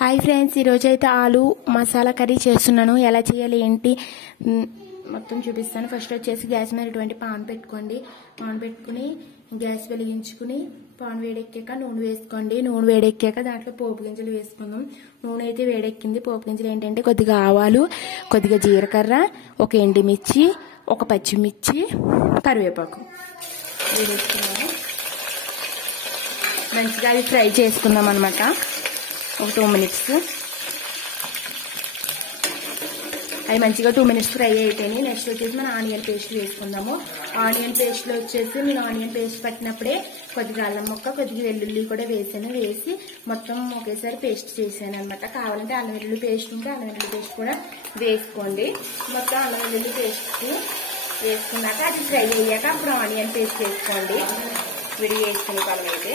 Hi friends, ఈరోజు అయితే ఆలు మసాలా కర్రీ చేస్తున్నాను. ఎలా చేయాలి ఏంటి మొత్తం చూపిస్తాను. ఫస్ట్ వచ్చేసి గ్యాస్ మీద ఇటువంటి పాన్ పెట్టుకోండి. పాన్ పెట్టుకుని గ్యాస్ వెలిగించుకుని పాన్ వేడెక్కాక నూనె వేసుకోండి. నూనె వేడెక్కాక దాంట్లో పోపు గింజలు వేసుకుందాం. నూనె అయితే వేడెక్కింది. పోపు గింజలు ఏంటంటే కొద్దిగా ఆవాలు, కొద్దిగా జీలకర్ర, ఒక ఎండుమిర్చి, ఒక పచ్చిమిర్చి, కరివేపాకు వేసుకున్నాము. మంచిగా అది ఫ్రై చేసుకుందాం అనమాట. ఒక 2 minutes. అవి మంచిగా 2 minutes ఫ్రై అయిపోయినాయి. నెక్స్ట్ వచ్చేసి మనం ఆనియన్ పేస్ట్ వేసుకుందాము. ఆనియన్ పేస్ట్ లో వచ్చేసి నేను ఆనియన్ పేస్ట్ పట్టినప్పుడే కొద్దిగా అల్లం ముక్క, కొద్దిగా వెల్లుల్లి కూడా వేసాను. వేసి మొత్తం ఒకేసారి పేస్ట్ చేశాను అనమాట. కావాలంటే అల్లం వెల్లుల్లి పేస్ట్ ఉంటే అల్లం వెల్లుల్లి పేస్ట్ కూడా వేసుకోండి. మొత్తం అల్లం వెల్లుల్లి పేస్ట్ వేసుకున్నాక అది ఫ్రై అయ్యాక అప్పుడు ఆనియన్ పేస్ట్ వేసుకోండి. విడి వేసుకునే పని అయితే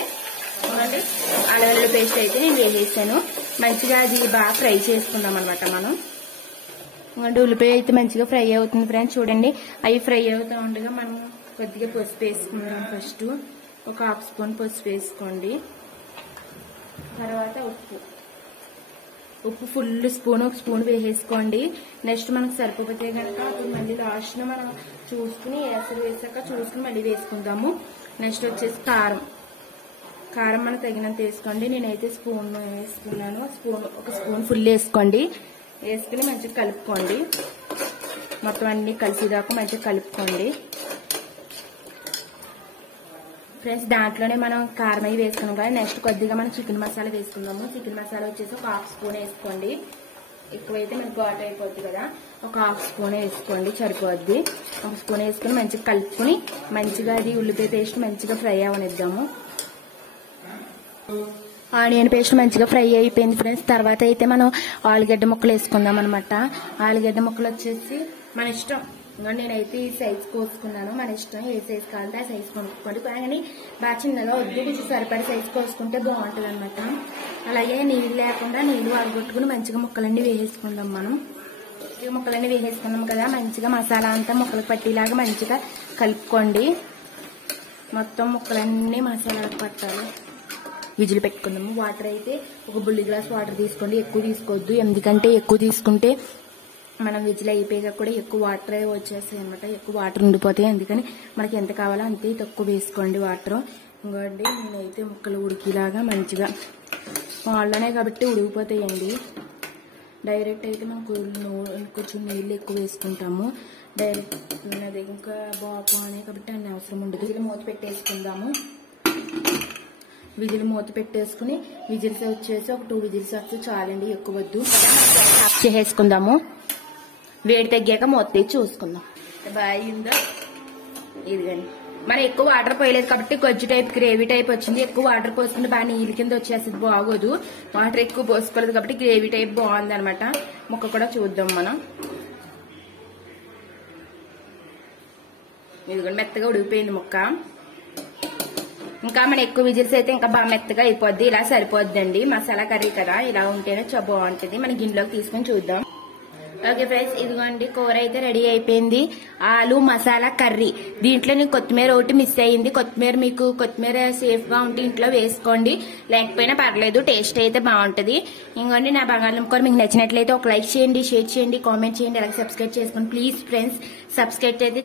అల్లం వెల్లుల్లి పేస్ట్ అయితే నేను వేసేసాను. మంచిగా అది బాగా ఫ్రై చేసుకుందాం అనమాట మనం. అంటే ఉల్లిపాయ అయితే మంచిగా ఫ్రై అవుతుంది ఫ్రెండ్స్. చూడండి, అవి ఫ్రై అవుతూ ఉండగా మనం కొద్దిగా పసుపు వేసుకుందాం. ఫస్ట్ ఒక 1/2 స్పూన్ పసుపు వేసుకోండి. తర్వాత ఉప్పు ఫుల్ స్పూన్, 1 స్పూన్ వేసేసుకోండి. నెక్స్ట్ మనకు సరిపోతే కనుక అప్పుడు మళ్ళీ లాస్ట్ మనం చూసుకుని ఎసరు వేసాక చూసుకుని మళ్ళీ వేసుకుందాము. నెక్స్ట్ వచ్చేసి కారం మనకు తగినంత వేసుకోండి. నేనైతే స్పూన్ వేసుకున్నాను. ఒక స్పూన్ ఫుల్ వేసుకోండి. వేసుకుని మంచిగా కలుపుకోండి. మొత్తం అన్ని కలిసేదాకా మంచిగా కలుపుకోండి ఫ్రెండ్స్. దాంట్లోనే మనం కారం అవి వేసుకున్నాం కదా. నెక్స్ట్ కొద్దిగా మనం చికెన్ మసాలా వేసుకుందాము. చికెన్ మసాలా వచ్చేసి ఒక 1/2 స్పూన్ వేసుకోండి. ఎక్కువైతే మనకు ఘాట్ అయిపోద్ది కదా. ఒక 1/2 స్పూన్ వేసుకోండి, సరిపోద్ది. 1 స్పూన్ వేసుకుని మంచిగా కలుపుకుని మంచిగా అది ఉల్లిపాయ పేస్ట్ మంచిగా ఫ్రై అవనిద్దాము. ఆనియన్ పేస్ట్ మంచిగా ఫ్రై అయిపోయింది ఫ్రెండ్స్. తర్వాత అయితే మనం ఆలుగడ్డ ముక్కలు వేసుకుందాం అనమాట. ఆలుగడ్డ ముక్కలు వచ్చేసి మన ఇష్టం. నేనైతే ఈ సైజ్ కోసుకున్నాను. మన ఇష్టం, ఏ సైజ్ కావాలంటే ఆ సైజ్ కొనుక్కోండి. కానీ బాగా చిన్నగా వద్దు, కొంచెం సరిపడి సైజ్ కోసుకుంటే బాగుంటుంది అనమాట. అలాగే నీళ్ళు లేకుండా నీళ్ళు ఆగొట్టుకుని మంచిగా ముక్కలన్నీ వేసేసుకుందాం మనం. ఈ ముక్కలన్నీ వేసేసుకున్నాం కదా. మంచిగా మసాలా అంతా ముక్కలకు పట్టేలాగా మంచిగా కలుపుకోండి. మొత్తం ముక్కలన్నీ మసాలాలకు పట్టాలి. విజిల్ పెట్టుకుందాము. వాటర్ అయితే ఒక బుల్లి గ్లాస్ వాటర్ తీసుకోండి. ఎక్కువ తీసుకోవద్దు, ఎందుకంటే ఎక్కువ తీసుకుంటే మనం విజిల్ అయిపోయాక కూడా ఎక్కువ వాటర్ వచ్చేస్తాయి అనమాట. ఎక్కువ వాటర్ ఉండిపోతాయి. అందుకని మనకి ఎంత కావాలో అంతే తక్కువ వేసుకోండి వాటర్. ఇంకోండి, నేనైతే ముక్కలు ఉడికిలాగా మంచిగా పాల్లోనే కాబట్టి ఉడికిపోతాయండి. డైరెక్ట్ అయితే మనం కొంచెం నీళ్ళు ఎక్కువ వేసుకుంటాము. డైరెక్ట్ అది ఇంకా బాగున్నాయి కాబట్టి అన్ని అవసరం ఉండదు. ఇది మూత పెట్టేసుకుందాము. విజిల్ మూత పెట్టేసుకుని విజిల్స్ వచ్చేసి ఒక 2 విజిల్స్ వస్తే చాలండి, ఎక్కువ వద్దు. ఆఫ్ చేసేసుకుందాము. వేడి తగ్గాక మూత తీసి చూసుకుందాం. బాగుందా? ఇదిగండి, మనం ఎక్కువ వాటర్ పోయలేదు కాబట్టి గొజ్జు టైప్, గ్రేవీ టైప్ వచ్చింది. ఎక్కువ వాటర్ పోసుకుంటే బాగా నీళ్ళ కింద వచ్చేస్తుంది, బాగోదు. వాటర్ ఎక్కువ పోసుకోలేదు కాబట్టి గ్రేవీ టైప్ బాగుంది అనమాట. ముక్క కూడా చూద్దాం మనం. ఇదిగోండి, మెత్తగా ఉడికిపోయింది ముక్క. ఇంకా మన ఎక్కువ విజిల్స్ అయితే ఇంకా బాగా మెత్తగా అయిపోద్ది. ఇలా సరిపోద్దండి. మసాలా కర్రీ కదా, ఇలా ఉంటేనే చాలా బాగుంటుంది. మన గిన్నెలోకి తీసుకొని చూద్దాం. ఓకే ఫ్రెండ్స్, ఇదిగోండి కూర అయితే రెడీ అయిపోయింది. ఆలు మసాలా కర్రీ. దీంట్లో నేను కొత్తిమీర ఒకటి మిస్ అయ్యింది. కొత్తిమీర సేఫ్ గా ఉంటే ఇంట్లో వేసుకోండి, లేకపోయినా పర్లేదు. టేస్ట్ అయితే బాగుంటది. ఇంకోండి, నా బంగాళదుంప కూర మీకు నచ్చినట్లయితే ఒక లైక్ చేయండి, షేర్ చేయండి, కామెంట్ చేయండి, అలాగే సబ్స్క్రైబ్ చేసుకోండి ప్లీజ్ ఫ్రెండ్స్. సబ్స్క్రైబ్ అయితే